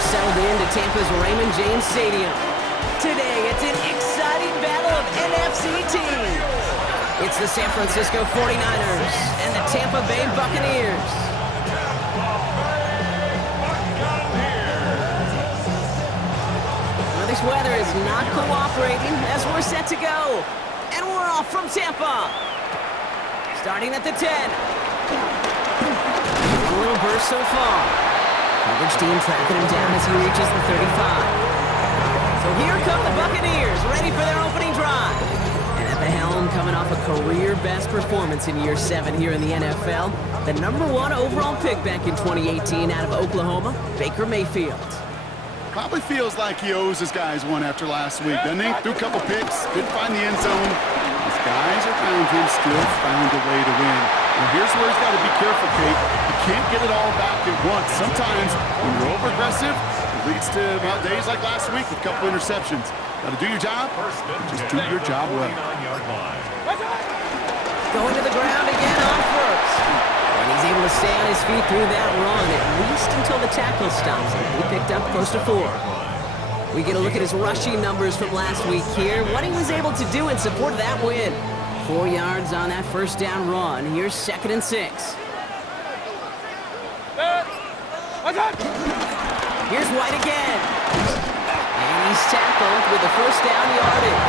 we're settled into Tampa's Raymond James Stadium. Today, it's an exciting battle of NFC teams. It's the San Francisco 49ers and the Tampa Bay Buccaneers. Well, this weather is not cooperating as we're set to go. And we're off from Tampa. Starting at the 10. A little burst so far. Coverage team tracking him down as he reaches the 35. So here come the Buccaneers, ready for their opening drive. And at the helm, coming off a career-best performance in Year 7 here in the NFL, the #1 overall pick back in 2018 out of Oklahoma, Baker Mayfield. Probably feels like he owes his guys one after last week, doesn't he? Threw a couple picks, didn't find the end zone. His guys around him still found a way to win. And here's where he's got to be careful, Kate. You can't get it all back at once. Sometimes when you're over-aggressive, it leads to about days like last week with a couple interceptions. Got to do your job, just do your job well. Going to the ground again on first. And he's able to stay on his feet through that run, at least until the tackle stops him. He picked up close to 4. We get a look at his rushing numbers from last week here, what he was able to do in support of that win. 4 yards on that first down run. Here's 2nd and 6. Here's White again. And he's tackled with the first down yardage.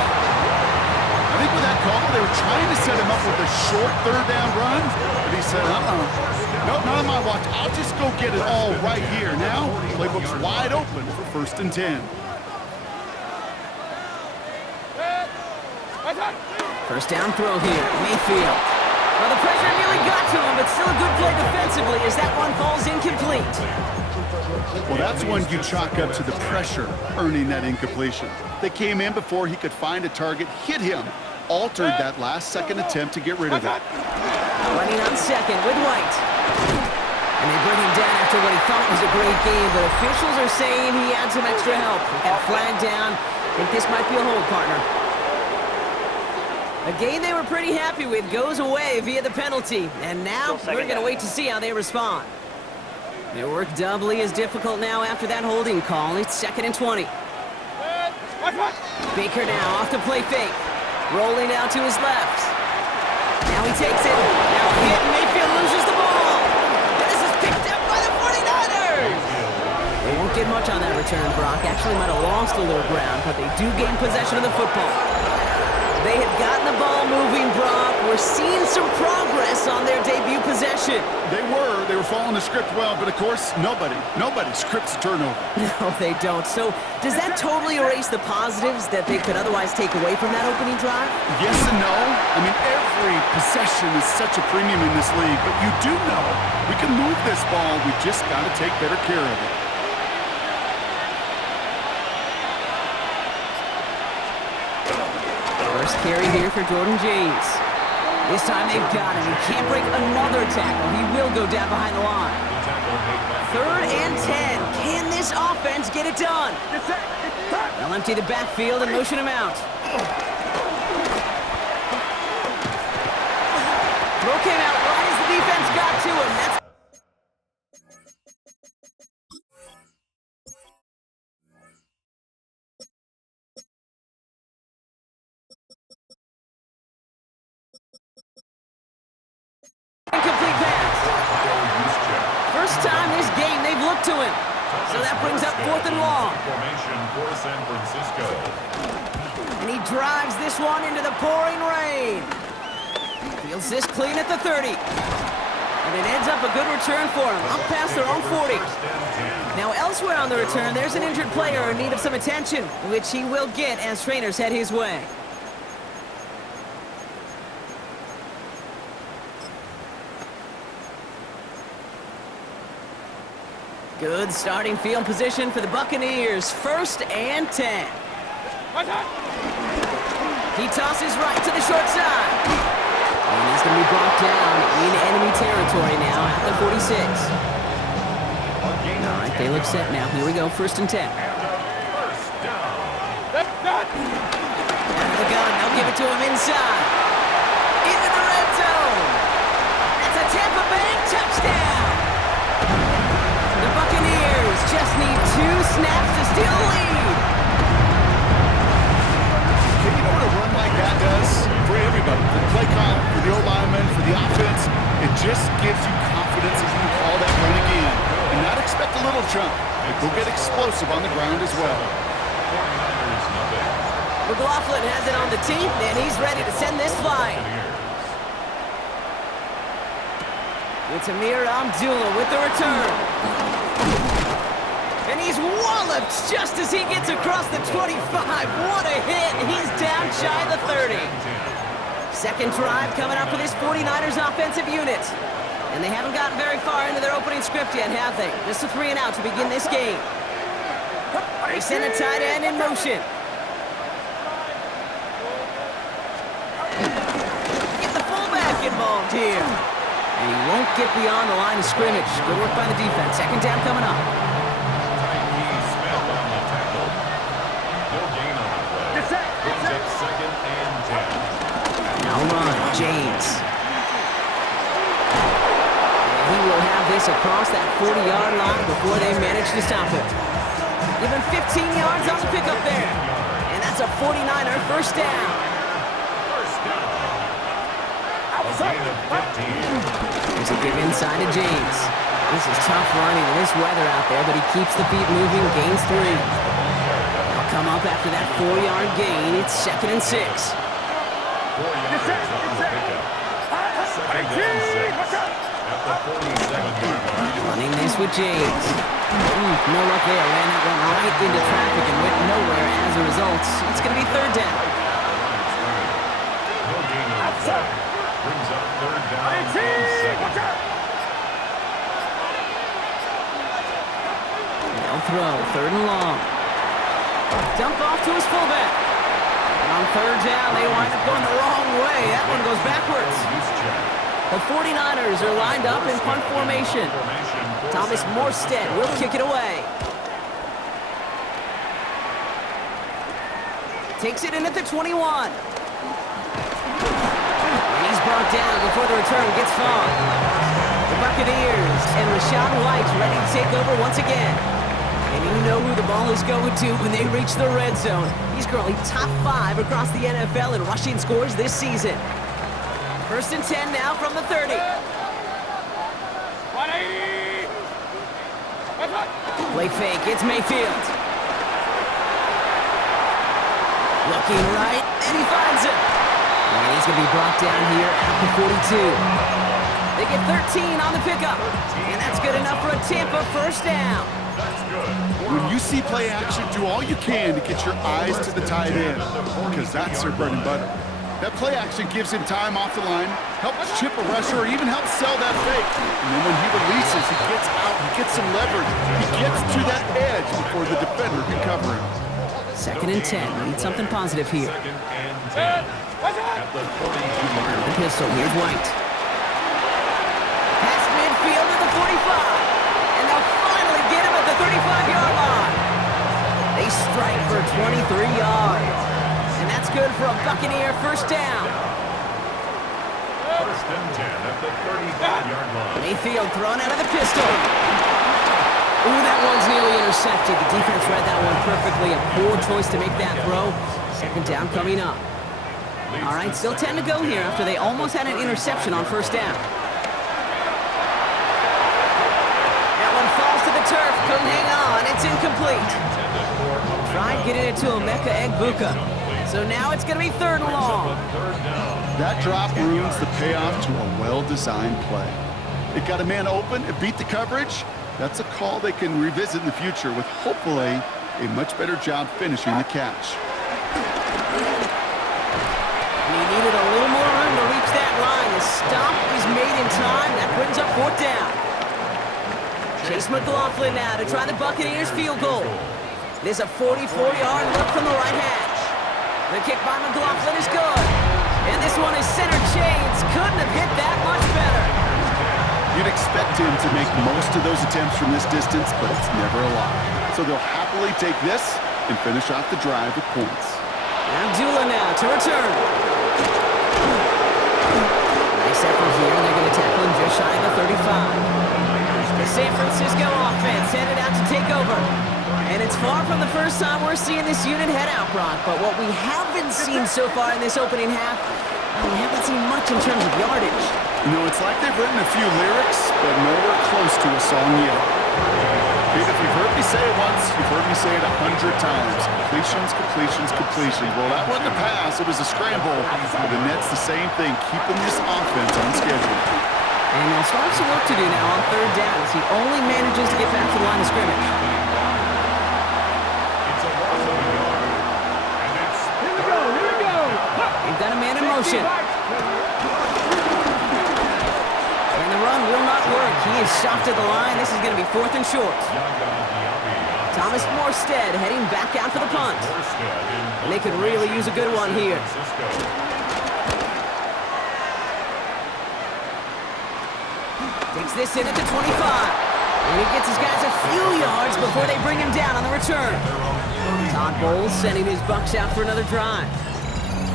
I think with that call, they were trying to set him up with a short 3rd down run, but he said, nope, not on my watch. I'll just go get it all right here. Now, playbook's wide open for 1st and 10. First down throw here, Mayfield. Well, the pressure nearly got to him, but still a good play defensively as that one falls incomplete. Well, that's one you chalk up to the pressure earning that incompletion. They came in before he could find a target, hit him, altered that last-second attempt to get rid of it. Running on 2nd with White. And they bring him down after what he thought was a great game, but officials are saying he had some extra help. He got flagged down. I think this might be a hold, partner. A game they were pretty happy with goes away via the penalty. And now we're going to wait to see how they respond. Their work doubly is difficult now after that holding call. It's 2nd and 20. Baker now off to play fake. Rolling out to his left. Now he takes it. Now hit. Mayfield loses the ball. This is picked up by the 49ers. They won't get much on that return, Brock. Actually might have lost a little ground, but they do gain possession of the football. They had gotten the ball moving, Brock. We're seeing some progress on their debut possession. They were following the script well, but of course, nobody scripts a turnover. No, they don't. So does that totally erase the positives that they could otherwise take away from that opening drive? Yes and no. I mean, every possession is such a premium in this league, but you do know we can move this ball. We just got to take better care of it. First carry here for Jordan James. This time they've got him. He can't break another tackle. He will go down behind the line. 3rd and 10. Can this offense get it done? They'll empty the backfield and motion him out. Throw came out right as the defense got to him. That's incomplete pass. First time this game they've looked to him. So that brings up 4th and long. Formation for San Francisco. And he drives this one into the pouring rain. Fields this clean at the 30. And it ends up a good return for him, up past their own 40. Now elsewhere on the return, there's an injured player in need of some attention, which he will get as trainers head his way. Good starting field position for the Buccaneers. 1st and 10. He tosses right to the short side. And he's going to be brought down in enemy territory now at the 46. All right, they look set now. Here we go, 1st and 10. Out of the gun, they'll give it to him inside. Into the red zone. That's a Tampa Bay touchdown. The Buccaneers just need 2 but go get explosive on the ground as well. 49ers nothing. McLaughlin has it on the team, and he's ready to send this flying. It's Amir Abdullah with the return. And he's walloped just as he gets across the 25. What a hit. He's down shy of the 30. Second drive coming up for this 49ers offensive unit. And they haven't gotten very far into their opening script yet, have they? Just a 3 and out to begin this game. They send a tight end in motion. Get the fullback involved here. And he won't get beyond the line of scrimmage. Good work by the defense. Second down coming up. Smith on the tackle. No gain on the play. Brings up 2nd and 10. Now run, James. And he will have this across that 40-yard line before they manage to stop him. Give him 15 yards on the pickup there. And that's a 49er first down. First down. A gain of 15. There's a give inside to James. This is tough running in this weather out there, but he keeps the feet moving, gains 3. They'll come up after that 4-yard gain. It's 2nd and 6. 4 yards on the pickup. 2nd and 6. At the 47-yard line. Running this with James. No luck there. Ran that one right into traffic and went nowhere as a result. It's going to be 3rd down. No gain on the play. Brings up 3rd down and 7. They'll throw. 3rd and long. Dump off to his fullback. And on 3rd down, they wind up going the wrong way. That one goes backwards. The 49ers are lined up in punt formation. Thomas Morstead will kick it away. Takes it in at the 21. And he's brought down before the return gets far. The Buccaneers and Rachaad White ready to take over once again. And you know who the ball is going to when they reach the red zone. He's currently top 5 across the NFL in rushing scores this season. 1st and 10 now from the 30. Play fake, it's Mayfield. Looking right, and he finds him. And he's going to be brought down here at the 42. They get 13 on the pickup. And that's good enough for a Tampa first down. That's good. When you see play action, do all you can to get your eyes to the tight end, because that's their bread and butter. That play action gives him time off the line, helps chip a rusher, or even helps sell that fake. And then when he releases, he gets out, he gets some leverage. He gets to that edge before the defender can cover him. 2nd and 10. We need something positive here. 2nd and 10. At the 42-yard The pistol, here's White. Past midfield at the 45. And they'll finally get him at the 35-yard line. They strike for 23 yards. And that's good for a Buccaneer first down. 1st and 10 at the 35-yard line. Mayfield thrown out of the pistol. Ooh, that one's nearly intercepted. The defense read that one perfectly. A poor choice to make that throw. 2nd down coming up. All right, still 10 to go here after they almost had an interception on 1st down. That one falls to the turf. Couldn't hang on. It's incomplete. Tried getting it to Emeka Egbuka. So now it's going to be 3rd and long. That drop ruins the payoff to a well-designed play. It got a man open, it beat the coverage. That's a call they can revisit in the future with hopefully a much better job finishing the catch. And he needed a little more room to reach that line. The stop is made in time. That brings up 4th down. Chase McLaughlin now to try the Buccaneers field goal. There's a 44-yard look from the right hash. The kick by McLaughlin is good. And this one is center chains. Couldn't have hit that much better. You'd expect him to make most of those attempts from this distance, but it's never a lot. So they'll happily take this and finish off the drive with points. Abdullah now to return. Nice effort here. They're going to tackle him just shy of the 35. The San Francisco offense headed out to take over. And it's far from the first time we're seeing this unit head out, Brock. But what we haven't seen so far in this opening half, we haven't seen much in terms of yardage. You know, it's like they've written a few lyrics, but nowhere close to a song yet. Pete, if you've heard me say it once, you've heard me say it 100 times. Completions, completions, completions. Well, that wasn't a pass. It was a scramble. But the Nets, the same thing, keeping this offense on schedule. And they'll start some work to do now on third down as he only manages to get back to the line of scrimmage. It's a loss of a yard. And it's Here we go. They've got a man in motion. And the run will not work. He is shot to the line. This is going to be 4th and short. Thomas Morstead heading back out for the punt. And they could really use a good one here. Takes this in at the 25. And he gets his guys a few yards before they bring him down on the return. Todd Bowles sending his Bucs out for another drive.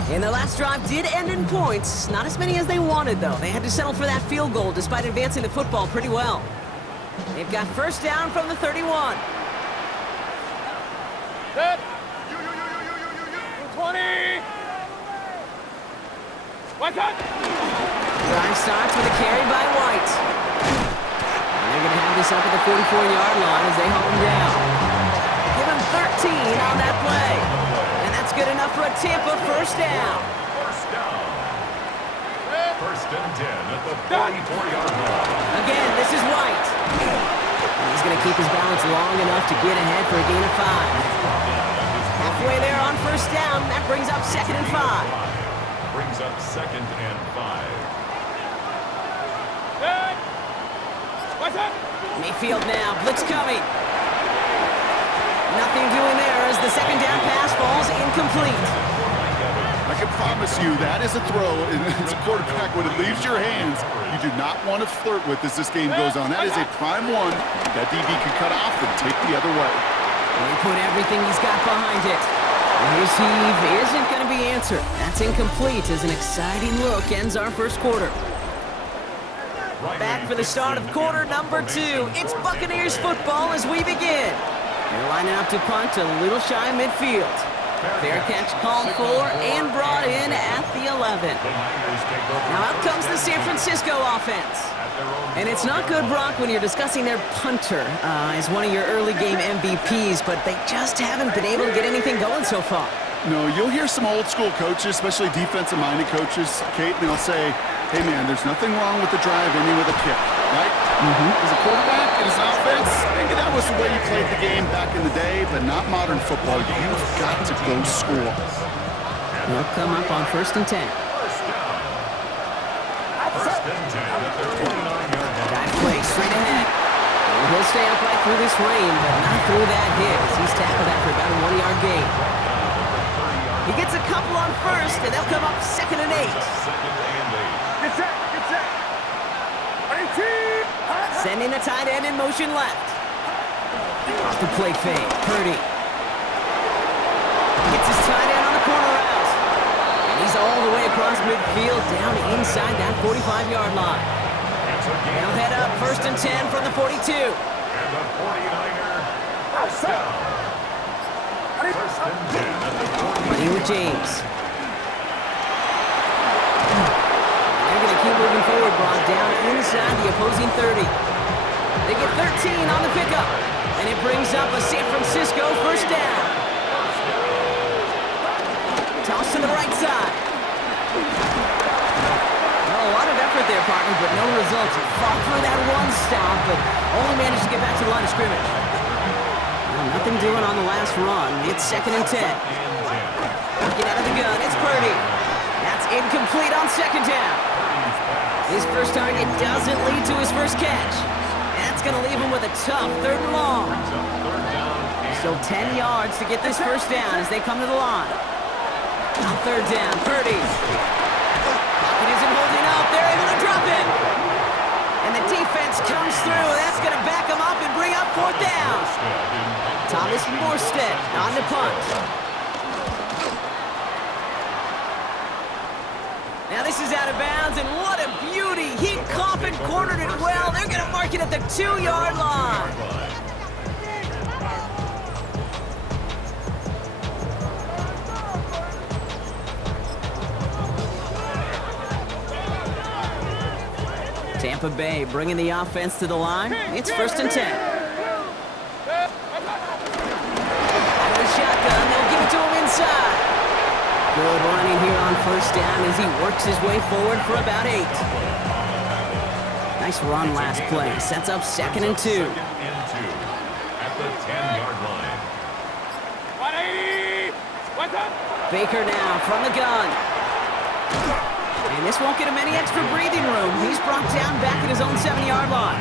And their last drive did end in points. Not as many as they wanted, though. They had to settle for that field goal despite advancing the football pretty well. They've got first down from the 31. Set. 20. Watch out. Drive starts with a carry by White. And they're going to have this up at the 44-yard line as they haul him down. Give him 13 on that play. And that's good enough for a Tampa first down. First and 10 at the 44-yard line. Again, this is White. And he's going to keep his balance long enough to get ahead for a gain of 5. Halfway there on first down. That brings up 2nd and 5. Brings up 2nd and 5. Watch out. Mayfield now. Blitz coming. Nothing doing there as the second down pass falls incomplete. I can promise you that is a throw as a quarterback when it leaves your hands. You do not want to flirt with as this game goes on. That is a prime one that DB can cut off and take the other way. And he put everything he's got behind it. And his heave isn't going to be answered. That's incomplete as an exciting look ends our first quarter. Back for the start of quarter number 2. It's Buccaneers football as we begin. They're lining up to punt a little shy of midfield. Fair catch called for and brought in at the 11. Now out comes the San Francisco offense. And it's not good, Brock, when you're discussing their punter as one of your early game MVPs, but they just haven't been able to get anything going so far. No, you'll hear some old school coaches, especially defensive-minded coaches, Kate, and they'll say, hey, man, there's nothing wrong with the drive ending with a kick, right? As a quarterback in his offense, maybe that was the way you played the game back in the day, but not modern football. You've got to go score. They'll come up on 1st and 10. First and 10 at the 29-yard line. Dive play straight ahead. And he'll stay upright through this rain, but not through that hit as he's tackled after about a 1-yard gain. He gets a couple on first, and they'll come up 2nd and 8. Get set. Get set. 18. Sending the tight end in motion left. Off the play fake. Purdy. Gets his tight end on the corner out. And he's all the way across midfield down inside that 45-yard line. They'll head up 1st and 10 from the 42. And the 49er first down. First and 10 at the 49. Money with James. They're going to keep moving forward, Brock, down inside the opposing 30. They get 13 on the pickup, and it brings up a San Francisco first down. Toss to the right side. Well, a lot of effort there, partner, but no results. He fought through that one stop, but only managed to get back to the line of scrimmage. Well, nothing doing on the last run. It's 2nd and 10. Get out of the gun. It's Purdy. That's incomplete on 2nd down. His first target doesn't lead to his first catch. That's going to leave him with a tough 3rd and long. So 10 yards to get this first down as they come to the line. On 3rd down, Purdy. Pocket isn't holding out. They're able to drop it. And the defense comes through. That's going to back him up and bring up 4th down. Thomas Morstead on the punt. Now this is out of bounds, and what a beauty. He Coffin cornered it well. They're going to mark it at the 2-yard line. Tampa Bay bringing the offense to the line. It's 1st and 10. Good running here on first down as he works his way forward for about 8. Nice run last play. Sets up 2nd and 2. Second and 2 at the 10-yard line. 180! What's up? Baker now from the gun. And this won't get him any extra breathing room. He's brought down back at his own 7-yard line.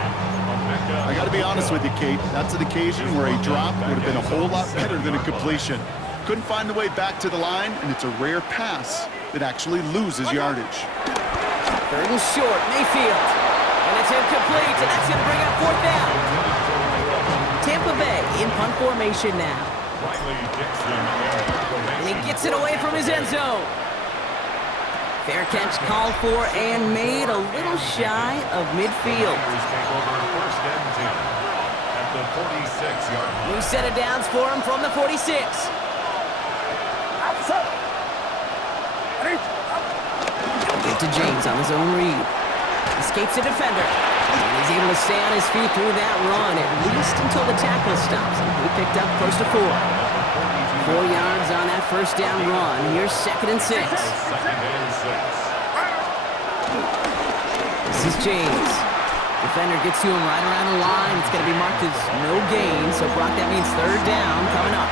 I got to be honest with you, Kate. That's an occasion where a drop would have been a whole lot better than a completion. Couldn't find the way back to the line, and it's a rare pass that actually loses yardage. 3rd and short, Mayfield. And it's incomplete, and that's going to bring up 4th down. Tampa Bay in punt formation now. And he gets it away from his end zone. Fair catch called for and made a little shy of midfield. New set of downs for him from the 46. Get to James on his own read. Escapes a defender. And he's able to stay on his feet through that run, at least until the tackle stops him. He picked up close to 4. 4 yards on that first down run. Here's 2nd and 6. This is James. Defender gets to him right around the line. It's going to be marked as no gain. So, Brock, that means 3rd down coming up.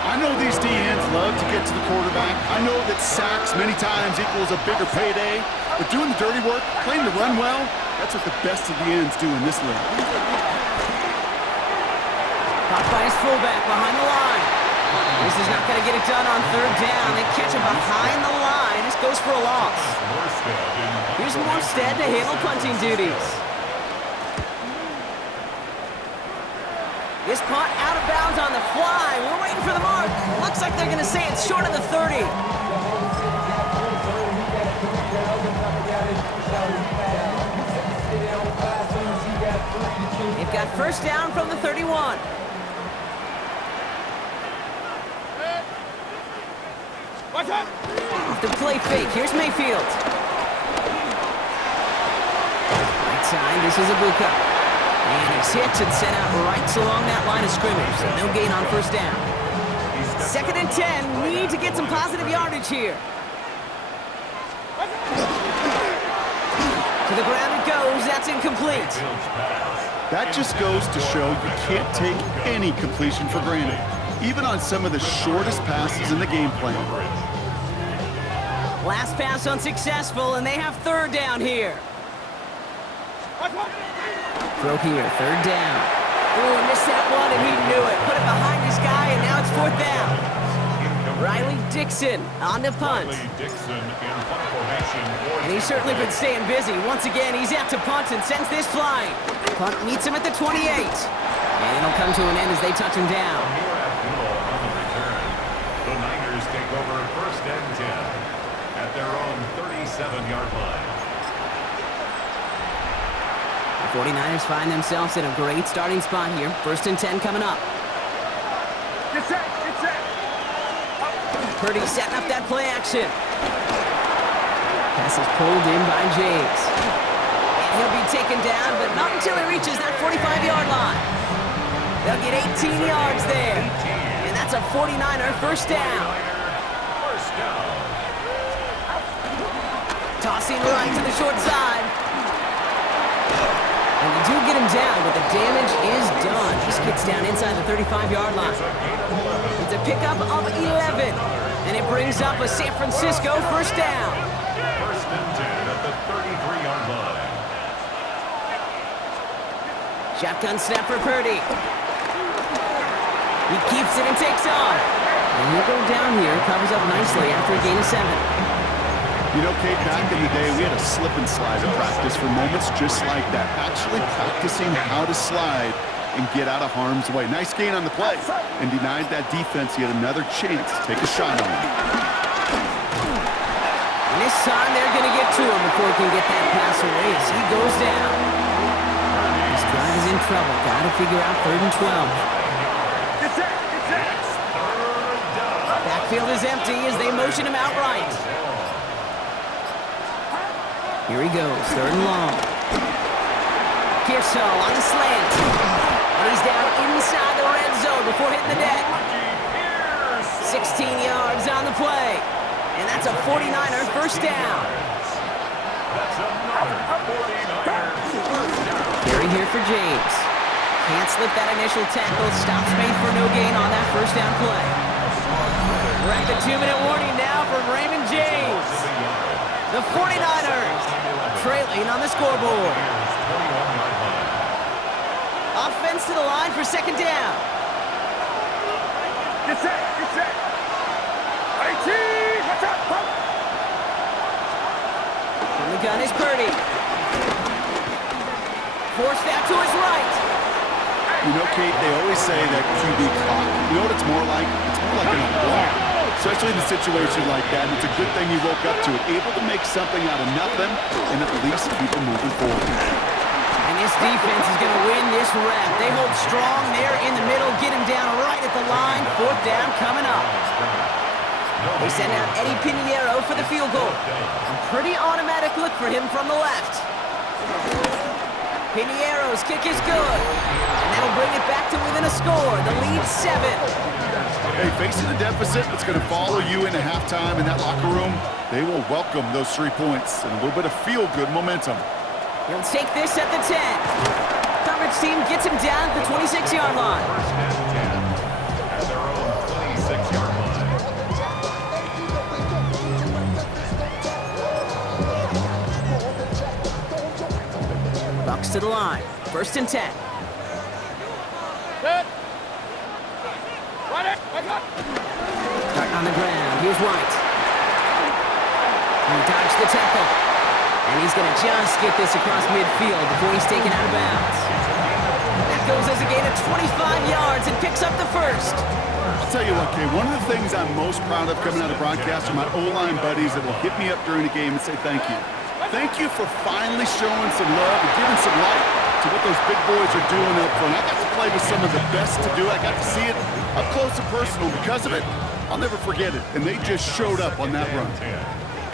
I know these D-ends love to get to the quarterback. I know that sacks many times equals a bigger payday. But doing the dirty work, playing to run well, that's what the best of the ends do in this league. Caught by his fullback behind the line. This is not going to get it done on 3rd down. They catch him behind the line. This goes for a loss. Here's Morstead to handle punting duties. This punt out of bounds on the fly. We're waiting for the mark. Looks like they're going to say it's short of the 30. They've got first down from the 31. What's up? Off the play fake. Here's Mayfield. Right side. This is Ibuka. And he's hit and sent out right along that line of scrimmage. So no gain on first down. 2nd and 10. Need to get some positive yardage here. To the ground it goes. That's incomplete. That just goes to show you can't take any completion for granted, even on some of the shortest passes in the game plan. Last pass unsuccessful, and they have 3rd down here. Throw here, 3rd down. Ooh, missed that one, and he knew it. Put it behind his guy, and now it's 4th down. Riley Dixon on the punt. And he's certainly been staying busy. Once again, he's out to punt and sends this flying. Punt meets him at the 28. And it'll come to an end as they touch him down. The Niners take over 1st and 10 at their own 37-yard line. The 49ers find themselves in a great starting spot here. 1st and 10 coming up. Get set! Get set! Purdy setting up that play action. Pass is pulled in by James. And he'll be taken down, but not until he reaches that 45-yard line. They'll get 18 yards there. And that's a 49er first down. Tossing right to the short side. And they do get him down, but the damage is done. He gets down inside the 35-yard line. It's a pickup of 11. And it brings up a San Francisco first down. 1st and 10 at the 33-yard line. Shotgun snap for Purdy. He keeps it and takes off. And he'll go down here, covers up nicely after a gain of 7. You know, Kate, back in the day, we had a slip and slide in practice for moments just like that. Actually practicing how to slide and get out of harm's way. Nice gain on the play, and denied that defense yet another chance to take a shot on him. And this time they're going to get to him before he can get that pass away as he goes down. This drive is in trouble. Got to figure out 3rd and 12. Get set! Get set! Backfield is empty as they motion him outright. Here he goes, 3rd and long. Kirso on the slant. And he's down inside the red zone before hitting the deck. 16 yards on the play. And that's a 49er first down. That's another 49er first down. Carry here for James. Can't slip that initial tackle. Stops made for no gain on that first down play. We're at the 2-minute warning now from Raymond James. The 49ers trailing on the scoreboard. Offense to the line for second down. Get set, get set. 18, watch out, pump. From the gun is Purdy. Forced out to his right. You know, Kate, they always say that QB clock. You know what it's more like? It's more like an alarm. Especially in a situation like that. And it's a good thing you woke up to it. Able to make something out of nothing and at least keep it moving forward. And this defense is going to win this rep. They hold strong there in the middle, get him down right at the line. Fourth down coming up. They send out Eddie Pinheiro for the field goal. A pretty automatic look for him from the left. Pinheiro's kick is good. And that'll bring it back to within a score. The lead 7. Hey, facing a deficit that's going to follow you into halftime in that locker room, they will welcome those 3 points and a little bit of feel-good momentum. He'll take this at the 10. Coverage team gets him down at the 26-yard line. First and 10 at their own 26-yard line. Bucs to the line. First and 10. Set. Run it, watch out. Starting on the ground. Here's White. He dodged the tackle. And he's going to just get this across midfield before he's taken out of bounds. That goes as a gain of 25 yards and picks up the first. I'll tell you what, Kay, one of the things I'm most proud of coming out of broadcast are my O-line buddies that will hit me up during the game and say thank you. Thank you for finally showing some love and giving some light to what those big boys are doing up front. I got to play with some of the best to do it. I got to see it up close and personal. Because of it, I'll never forget it. And they just showed up on that run.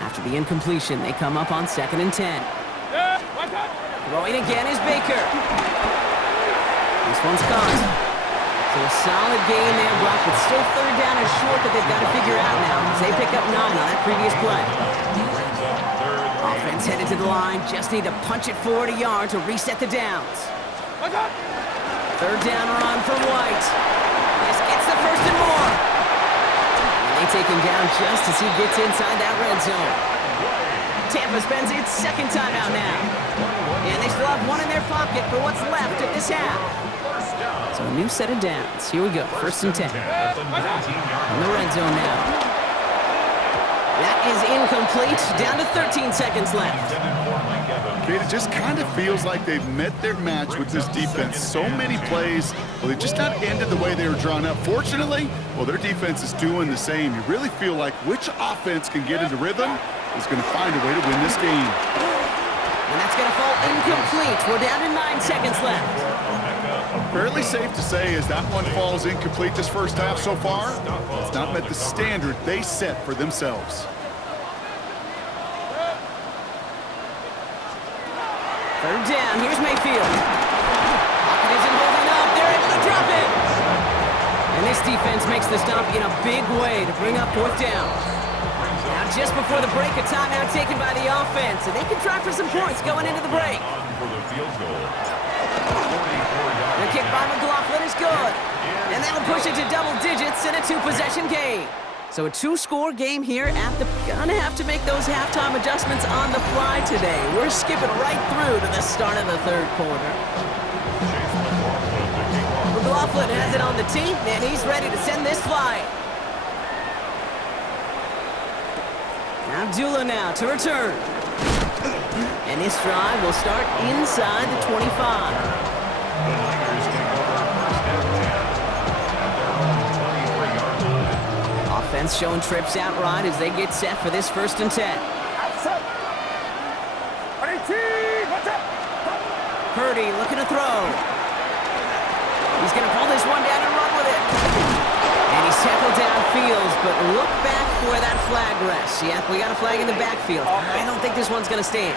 After the incompletion, they come up on 2nd and 10. Set, watch out. Throwing again is Baker. This one's caught. So a solid gain there, Brock, but still third down is short that they've got to figure out now as they pick up 9 on that previous play. Offense headed to the line, just need to punch it forward a yard to reset the downs. Watch out. Third down run from White. This gets the first and more. And they take him down just as he gets inside that red zone. Tampa spends its second timeout now. And they still have one in their pocket for what's left of this half. So a new set of downs. Here we go, first and 10. In the red zone now. That is incomplete. Down to 13 seconds left. Kate, it just kind of feels like they've met their match with this defense. So many plays, well, they just not ended the way they were drawn up. Fortunately, well, their defense is doing the same. You really feel like which offense can get into rhythm is going to find a way to win this game. And that's going to fall incomplete. We're down to 9 seconds left. Fairly safe to say as that one falls incomplete this first half so far, it's not met the standard they set for themselves. Third down, here's Mayfield. Pocket isn't holding up, they're able to drop it. And this defense makes the stop in a big way to bring up fourth down. Now just before the break, a timeout taken by the offense, and they can try for some points going into the break. For the field goal. The kick by McLaughlin is good. And that'll push it to double digits in a 2-possession game. So a 2-score game here at the... Gonna have to make those halftime adjustments on the fly today. We're skipping right through to the start of the third quarter. McLaughlin has it on the tee, and he's ready to send this flying. Abdullah now to return. And this drive will start inside the 25. The Niners take over first and 10 at their own 23-yard line. Offense showing trips out right as they get set for this first and 10. Outside. 18, watch out. Purdy looking to throw. He's going to pull this one down and run with it. And he's tackled downfield, but look back where that flag rests. Yeah, we got a flag in the backfield. I don't think this one's going to stand.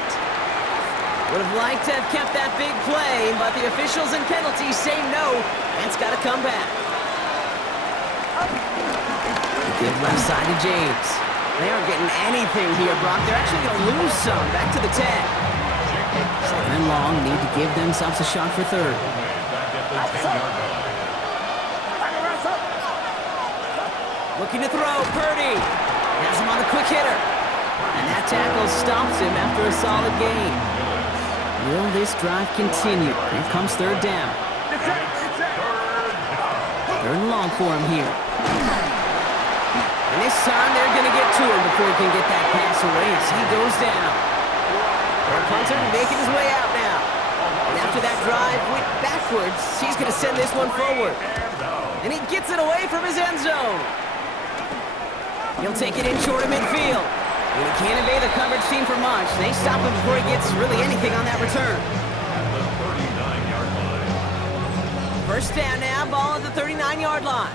Would have liked to have kept that big play, but the officials and penalties say no, and it's got to come back. Give left side to James. They aren't getting anything here, Brock. They're actually going to lose some. Back to the 10. Second and long. Need to give themselves a shot for third. Back at the 10-yard line. Looking to throw. Purdy has him on the quick hitter. And that tackle stops him after a solid gain. Will this drive continue? Here comes third down. Third and long for him here. And this time they're going to get to him before he can get that pass away as he goes down. Our punter making his way out now. And after that drive went backwards, he's going to send this one forward. And he gets it away from his end zone. He'll take it in short of midfield. And he can't evade the coverage team for much. They stop him before he gets really anything on that return. At the 39-yard line. First down now, ball at the 39-yard line.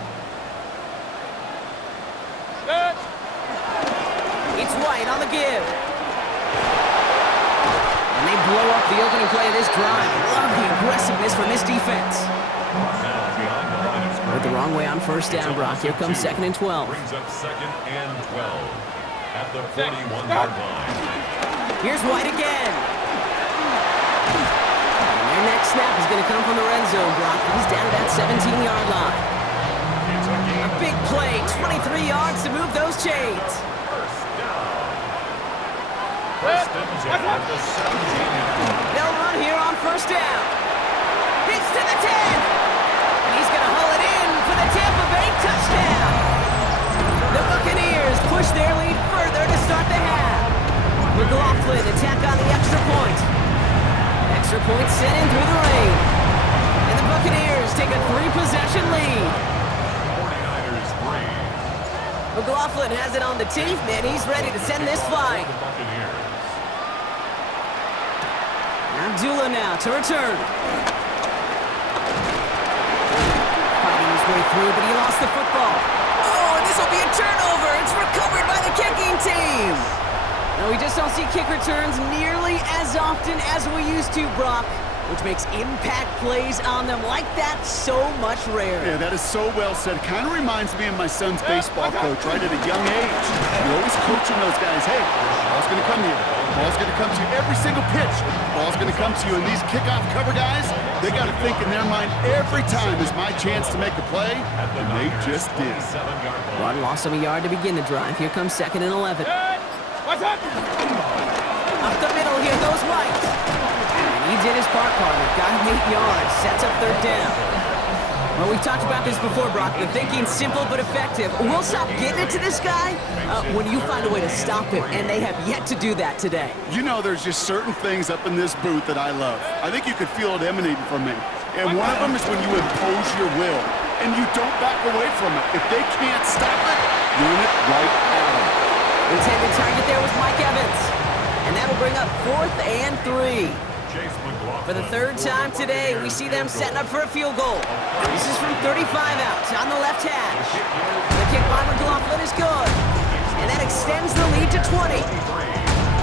It's White on the give. And they blow up the opening play of this drive. Love the aggressiveness from this defense. Now behind the line of scrimmage. Went the wrong way on first down, Brock. Here comes second and 12. Brings up second and 12 at the 41-yard line. Here's White again. And their next snap is going to come from the red zone, Brock. He's down to that 17-yard line. It's a A big play, 23 yards to move those chains. first down. First and 10 at the 17-yard line. They'll run here on first down. He's to the 10. And he's going to haul it in for the Tampa Bay touchdown. The Buccaneers push their lead further to start the half. McLaughlin attack on the extra point. Extra point sent in through the rain. And the Buccaneers take a 3-possession lead. 49ers 3. McLaughlin has it on the tee, and he's ready to send this flying. The Buccaneers. Abdullah now to return. Fighting his way through, but he lost the football. Oh, and this will be a turnover. It's recovered by the kicking team. No, we just don't see kick returns nearly as often as we used to, Brock, which makes impact plays on them like that so much rarer. Yeah, that is so well said. Kind of reminds me of my son's baseball coach, right at a young age. You're always coaching those guys. Hey, ball's going to come to you. Ball's going to come to you every single pitch. Ball's going to come to you. And these kickoff cover guys, they got to think in their mind every time is my chance to make a play, and they just did. 7-yard line. Rod lost him a yard to begin the drive. Here comes second and 11. What's up? Up the middle, here goes White. And he did his part, partner. Got him 8 yards. Sets up third down. Well, we've talked about this before, Brock. The thinking's simple but effective. We'll stop getting it to this guy when you find a way to stop him, and they have yet to do that today. You know, there's just certain things up in this booth that I love. I think you could feel it emanating from me. And one of them is when you impose your will, and you don't back away from it. If they can't stop it, run it right at them. Intended target there was Mike Evans. And that'll bring up 4th and 3. Chase McLaughlin. For the third time today, we see them setting up for a field goal. This is from 35 out on the left hash. The kick by McLaughlin is good. And that extends the lead to 20.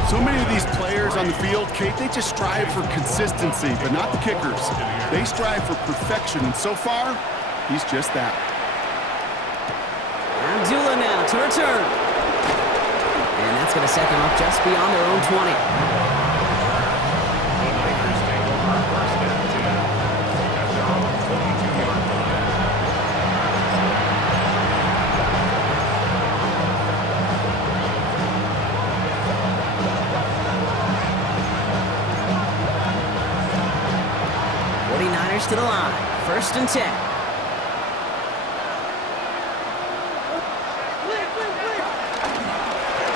So many of these players on the field, Kate, they just strive for consistency, but not the kickers. They strive for perfection, and so far, he's just that. Abdullah now to return. And that's going to set them up just beyond their own 20. The Niners take over first and 10 at their own 22-yard line. ers to the line. First and 10.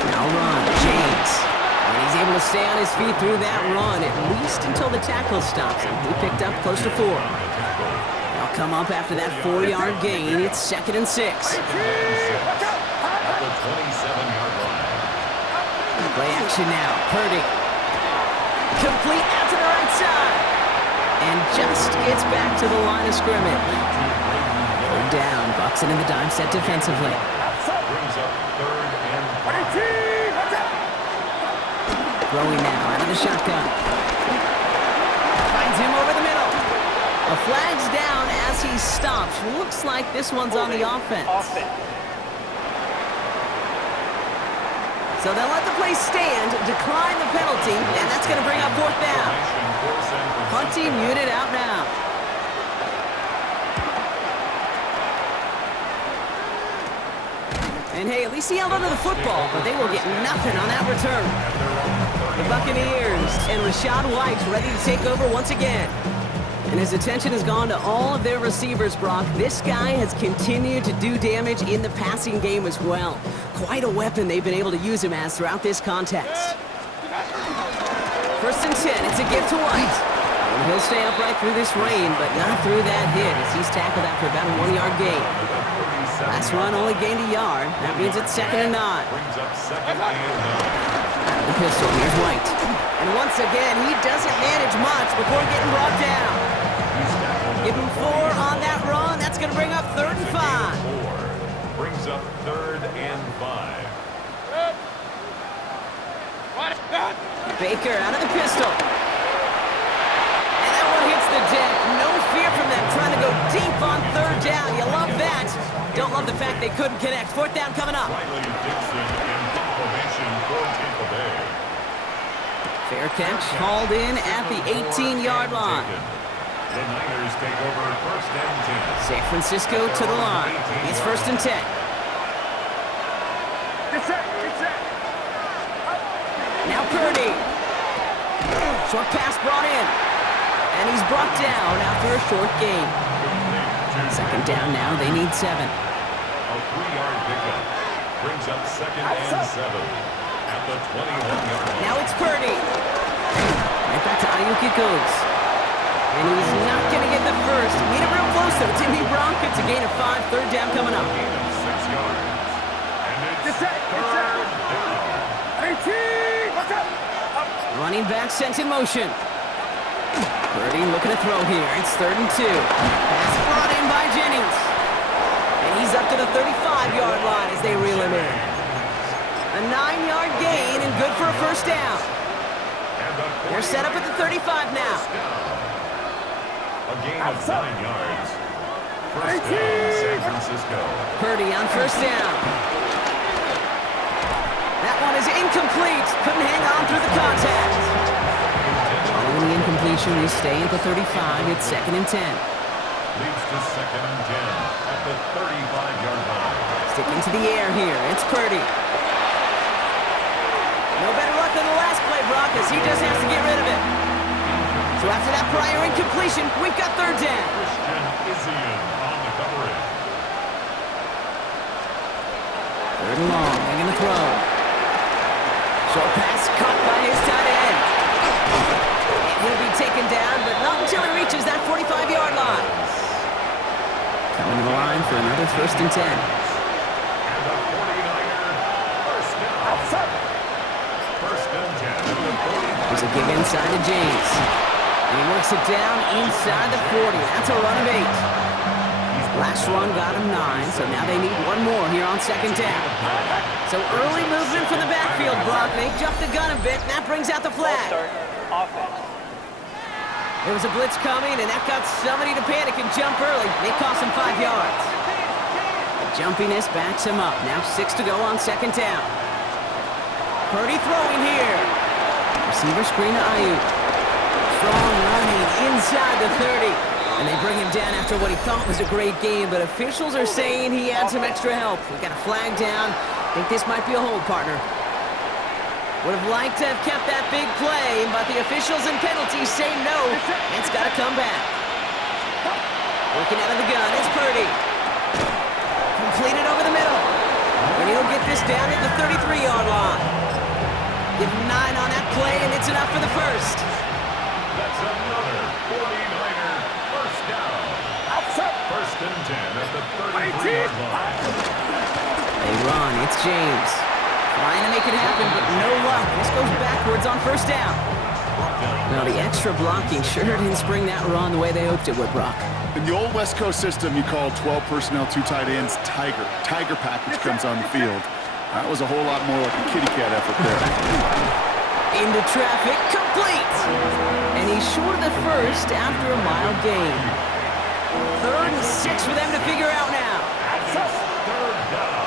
Now run, James. And he's able to stay on his feet through that run, at least until the tackle stops him. He picked up close to 4. They'll come up after that 4-yard gain. It's second and 6. At the 27-yard line. Play action now. Purdy. Complete out to the right side. And just gets back to the line of scrimmage. Third down. Bucs it in the dime set defensively. Brings up third and 5. Throwing now out of the shotgun. Finds him over the middle. A flag's down as he stops. Looks like this one's on the offense. So they'll let the play stand, decline the penalty, and that's going to bring up fourth down. Punting unit out now. And hey, at least he held onto the football, but they will get nothing on that return. The Buccaneers and Rachaad White ready to take over once again. And his attention has gone to all of their receivers, Brock. This guy has continued to do damage in the passing game as well. Quite a weapon they've been able to use him as throughout this contest. First and 10, it's a give to White. And he'll stay upright through this rain, but not through that hit as he's tackled after about a 1-yard gain. Last run only gained a yard. That means it's 2nd and 9. Brings up 2nd and 9. The pistol, here's White. And once again, he doesn't manage much before getting brought down. Give him 4 on that run. That's going to bring up 3rd and 5. Brings up 3rd and 5. Baker out of the pistol. And that one hits the deck. No fear from them trying to go deep on 3rd down. You love that. Don't love the fact they couldn't connect. 4th down coming up. Riley Dixon in formation for Tampa Bay. Fair catch hauled in at the 18-yard line. The Niners take over 1st and 10. San Francisco to the line. It's 1st and 10. Get set. Get set. Now Purdy. Short pass brought in. And he's brought down after a short gain. 2nd down now. They need 7. A 3-yard pickup. Brings up 2nd and 7. At the 21-yard line. Now it's Purdy. Right back to Ayuk it goes. And he's not going to get the first. Made it real close, though. Timmy Bronk. It's a gain of 5. 3rd down coming up. Gain of 6 yards. And it's Get set. Get set. 3rd down. 18. Watch out. Running back sent in motion. Purdy looking to throw here. It's 3rd and 2. Pass brought in by Jennings. And he's up to the 35-yard line as they reel him in. A 9-yard gain and good for a 1st down. They're set up at the 35 now. A gain of 9 yards. 1st down, San Francisco. Purdy on 1st down. That one is incomplete. Couldn't hang on through the contact. Following the incompletion, we stay at the 35. It's 2nd and 10. Leads to 2nd and 10 at the 35-yard line. Sticking to the air here. It's Purdy. No better luck than the last play, Brock, as he just has to get rid of it. So after that prior incompletion, we've got 3rd down. Christian Isian on the coverage. 3rd and long. They're going to throw. Short pass caught by his tight end. And he'll be taken down, but not until he reaches that 45-yard line. Coming to the line for another 1st and 10. And the 49er, 1st down. Outside. 1st and 10 at the 45. There's a give inside to James. And he works it down inside the 40. That's a run of 8. Last run got him 9, so now they need one more here on 2nd down. So early movement from the backfield, Brock. They jumped the gun a bit, and that brings out the flag. Offense. There was a blitz coming, and that got somebody to panic and jump early. They cost him 5 yards. The jumpiness backs him up. Now 6 to go on 2nd down. Purdy throwing here. Receiver screen to Ayuk. Strong running inside the 30. And they bring him down after what he thought was a great game, but officials are saying he had some extra help. We got a flag down. Think this might be a hold, partner. Would have liked to have kept that big play, but the officials and penalties say no. It's got to come back. Working out of the gun, it's Purdy. Completed over the middle. And he'll get this down at the 33-yard line. Give him 9 on that play, and it's enough for the 1st. That's another 49er 1st down. Outside. 1st and 10 at the 33-yard line. They run, it's James. Trying to make it happen, but no luck. This goes backwards on 1st down. Now the extra blocking sure didn't spring that run the way they hoped it would, Brock. In the old West Coast system, you call 12 personnel, 2 tight ends, Tiger. Tiger package comes on the field. That was a whole lot more like a kitty cat effort there. Into traffic, complete! And he's short of the 1st after a mild gain. 3rd and 6 for them to figure out now. 3rd down.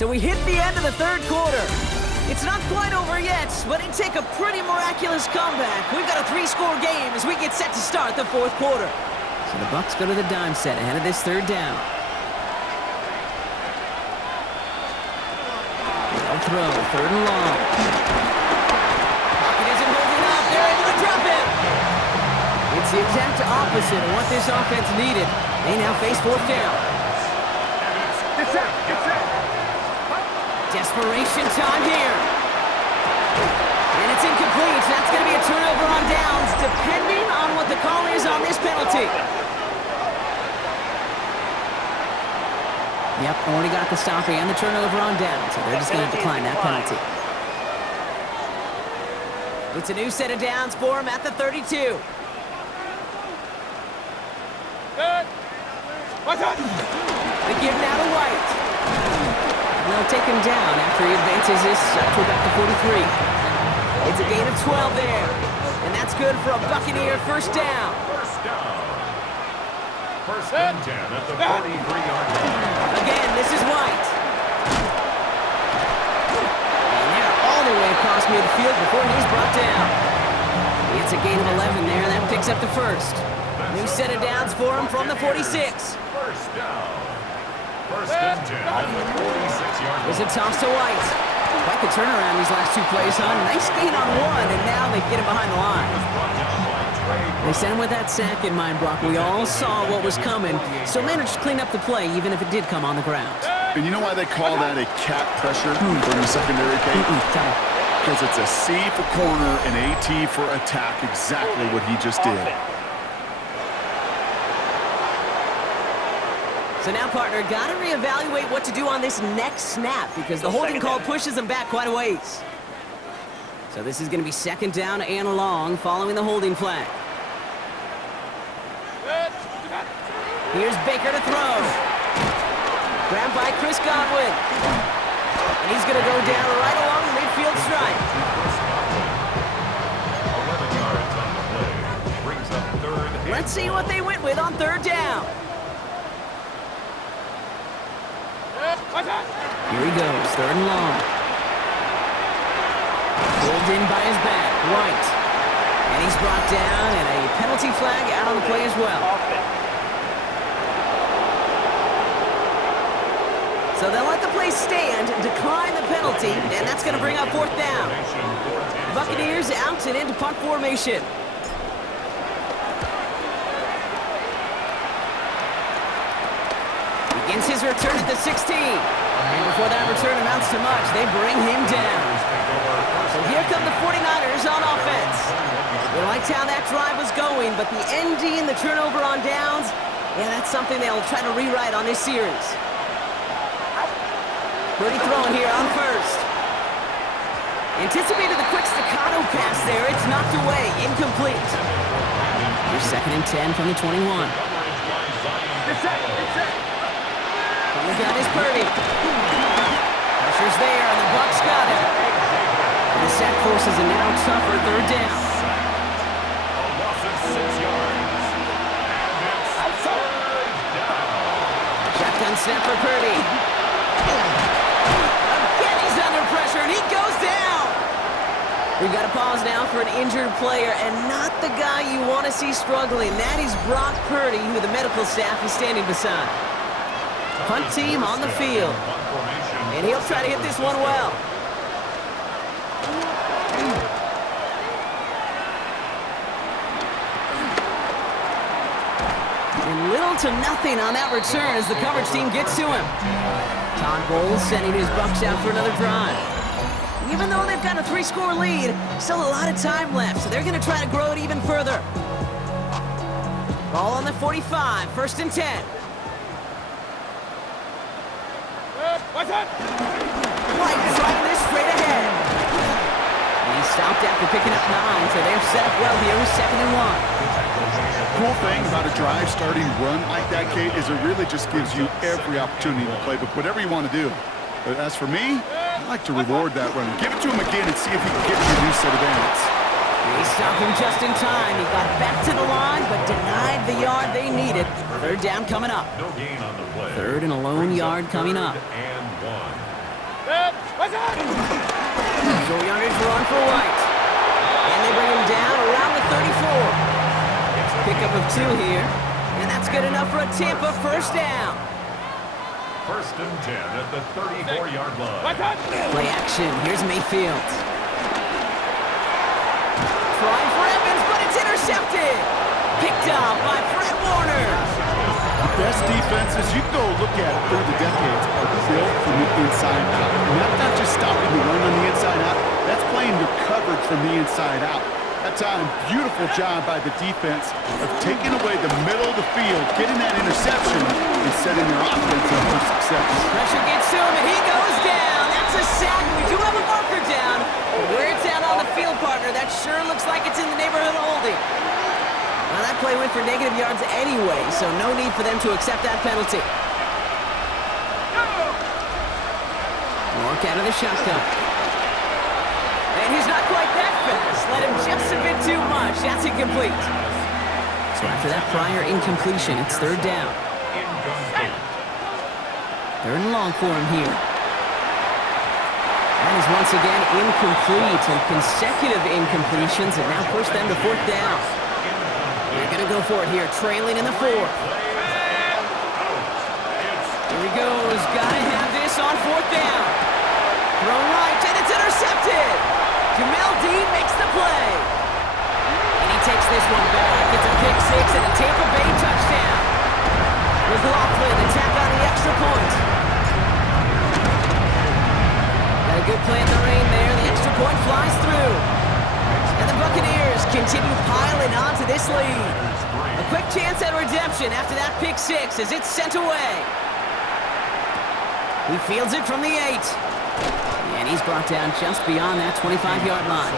So we hit the end of the third quarter. It's not quite over yet, but it'd take a pretty miraculous comeback. We've got a 3-score game as we get set to start the fourth quarter. So the Bucs go to the dime set ahead of this third down. They'll throw, third and long. Pocket isn't holding up. They're able to drop it. It's the exact opposite of what this offense needed. They now face fourth down. Get set. Desperation time here. And it's incomplete. That's going to be a turnover on downs, depending on what the call is on this penalty. Yep, already got the stop and the turnover on downs, so they're just going to decline that penalty. It's a new set of downs for him at the 32. Good. What's up? They give now to White. And they'll take him down after he advances this up to about the 43. It's a gain of 12 there. And that's good for a Buccaneer first down. First down. First and 10 at the 43-yard line. Again, this is White. And they're all the way across midfield before he's brought down. It's a gain of 11 there, and that picks up the first. New set of downs for him from the 46. First down. First and 10 at the 46-yard line. There's a toss to White. Quite the turnaround these last two plays, huh? Nice gain on one, and now they get him behind the line. They sent him with that sack in mind, Brock. We all saw what was coming, so managed to clean up the play, even if it did come on the ground. And you know why they call that a cat pressure from the secondary, Kate? Because it's a C for corner and a T for attack, exactly what he just did. So now, partner, got to reevaluate what to do on this next snap because the holding call pushes them back quite a ways. So this is going to be second down and long following the holding flag. Here's Baker to throw. Grabbed by Chris Godwin. And he's going to go down right along the midfield stripe. 11 yards on the play. Brings up third. Let's see what they went with on third down. Here he goes, third and long. Pulled in by his back, White. And he's brought down, and a penalty flag out on the play as well. So they'll let the play stand, decline the penalty, and that's going to bring up fourth down. Buccaneers out and into punt formation. Begins his return at the 16. And before that return amounts to much, they bring him down. So here come the 49ers on offense. They liked how that drive was going, but the ending, the turnover on downs, yeah, that's something they'll try to rewrite on this series. Pretty throwing here on first. Anticipated the quick staccato pass there. It's knocked away, incomplete. Here's second and 10 from the 21. From the gun is Purdy. Pressure's there, and the Bucs got him. And the sack forces a now tougher third down. A loss of 6 yards. And it's third down. Shotgun snap for Purdy. Again, he's under pressure, and he goes down. We've got to pause now for an injured player, and not the guy you want to see struggling. That is Brock Purdy, who the medical staff is standing beside. Punt team on the field. And he'll try to hit this one well. And little to nothing on that return as the coverage team gets to him. Todd Bowles sending his Bucs out for another drive. Even though they've got a 3-score lead, still a lot of time left, so they're going to try to grow it even further. Ball on the 45, first and 10. White driving this straight ahead. And he stopped after picking up 9, so they're set up well here with second and 1. Cool thing about a drive starting run like that, Kate, is it really just gives you every opportunity to play, but whatever you want to do. But as for me, I like to reward that run. Give it to him again and see if he can get you a new set of downs. They stopped him just in time. He got back to the line, but denied the yard they needed. Third down coming up. No gain on the play. Third and a lone yard coming up. And 1. What's that? Short yardage run for White. And they bring him down around the 34. Pickup of 2 here. And that's good enough for a Tampa first down. First and 10 at the 34-yard line. What's that? Play action. Here's Mayfield. Trying for Evans, but it's intercepted. Picked up by Fred Warner. The best defenses, you can go look at it through the decades, are built from the inside out. And that's not just stopping the run on the inside out. That's playing your coverage from the inside out. That time, beautiful job by the defense of taking away the middle of the field, getting that interception, and setting their offense up for success. Pressure gets to him, and he goes down. That's a sack. We do have a marker down. Where it's down on the field, partner, that sure looks like it's in the neighborhood of holding. Well, that play went for negative yards anyway, so no need for them to accept that penalty. Work out of the shotgun. And he's not quite that fast. Let him just a bit too much. That's incomplete. So after that prior incompletion, it's third down. Third and long for him here. That is once again incomplete, and consecutive incompletions have now pushed them to fourth down. They're going to go for it here, trailing in the 4th. Here he goes. Got to have this on fourth down. Throw right, and it's intercepted. Jamel Dean makes the play. And he takes this one back. It's a pick 6 and a Tampa Bay touchdown. McLaughlin, attack on the extra point. Got a good play in the rain there. The extra point flies through. And the Buccaneers continue piling on to this lead. A quick chance at redemption after that pick 6 as it's sent away. He fields it from the 8. And he's brought down just beyond that 25-yard line.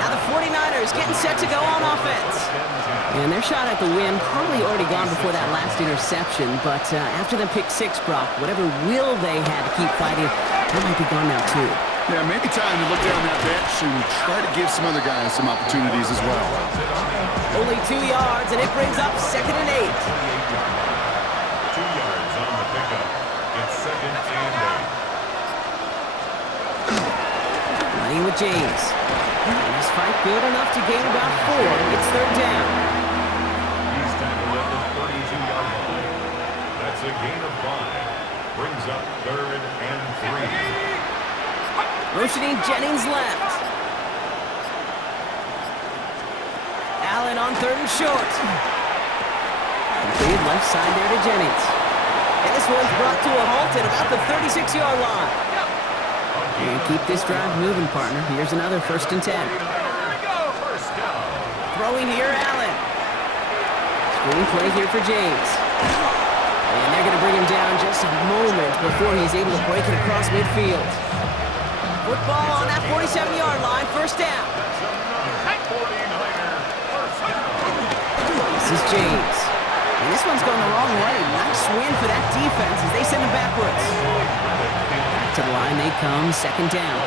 Now the 49ers getting set to go on offense. And their shot at the win probably already gone before that last interception, but after the pick 6, Brock, whatever will they had to keep fighting, that might be gone now too. Yeah, maybe time to look down that bench and try to give some other guys some opportunities as well. Only 2 yards, and it brings up second and 8. 2 yards on the pickup. It's second and 8. Running with James. And his fight good enough to gain about 4. It's third down. He's tackled at the 32-yard line. That's a gain of 5. Brings up third and 3. Motioning Jennings left. Allen on third and short. Completed left side there to Jennings. And this one's brought to a halt at about the 36-yard line. And keep this drive moving, partner. Here's another first and 10. Throwing here, Allen. Screen play here for James. And they're going to bring him down just a moment before he's able to break it across midfield. Football on that 47-yard line, first down. This is James. And this one's going the wrong way. Nice win for that defense as they send him backwards. Back to the line they come, second down.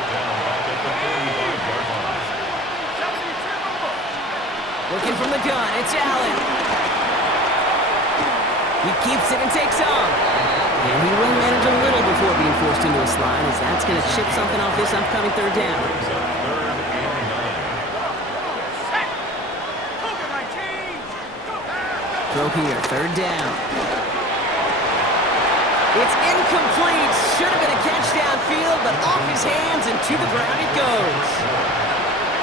Looking from the gun, it's Allen. He keeps it and takes off. And he will manage a little before being forced into a slide, as that's going to chip something off this upcoming third down. Throw here, third down. It's incomplete. Should have been a catch downfield, but off his hands and to the ground it goes.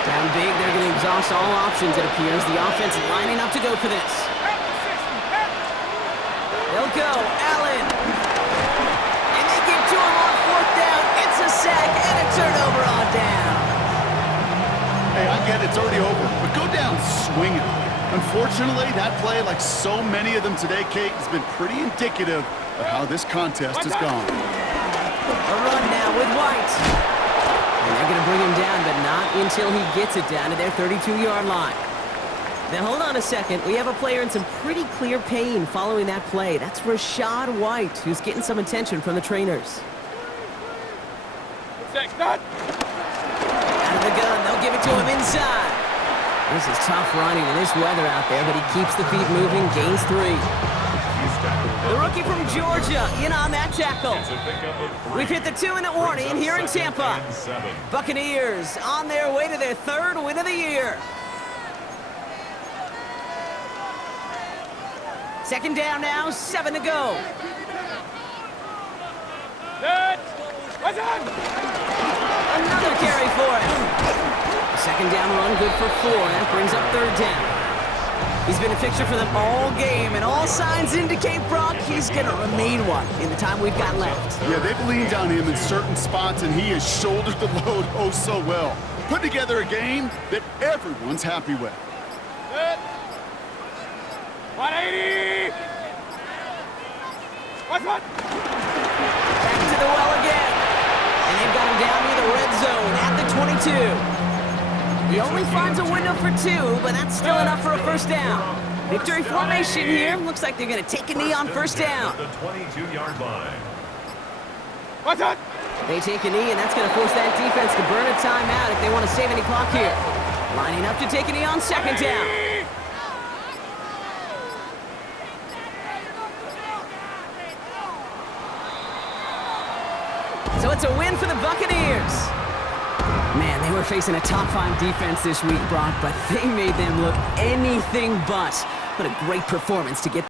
Down big, they're going to exhaust all options, it appears. The offense lining up to go for this. They'll go, Allen. And they get to him on fourth down. It's a sack and a turnover on down. Hey, I get it's already over, but go down swinging. Unfortunately, that play, like so many of them today, Kate, has been pretty indicative of how this contest has gone. A run now with White. And they're going to bring him down, but not until he gets it down to their 32-yard line. Now, hold on a second. We have a player in some pretty clear pain following that play. That's Rashad White, who's getting some attention from the trainers. Out Out of the gun, they'll give it to him inside. This is tough running in this weather out there, but he keeps the feet moving, gains 3. The rookie from Georgia in on that tackle. It's a pickup of 3. We've hit the 2-minute warning here in Tampa. Buccaneers on their way to their 3rd win of the year. Second down now, 7 to go. Good. What's on? Another carry for him. Second down run, good for 4. That brings up 3rd down. He's been a fixture for them all game, and all signs indicate, Brock, he's going to remain one in the time we've got left. Yeah, they've leaned on him in certain spots, and he has shouldered the load oh so well. Put together a game that everyone's happy with. Good. 180. What's on? Back to the well again. And they've got him down near the red zone at the 22. He only finds a window for 2, but that's still enough for a first down. Victory formation here. Looks like they're going to take a knee on first down. The 22-yard line. What's on? They take a knee, and that's going to force that defense to burn a timeout if they want to save any clock here. Lining up to take a knee on second down. So it's a win for the Buccaneers. Man, they were facing a top-5 defense this week, Brock, but they made them look anything but. What a great performance to get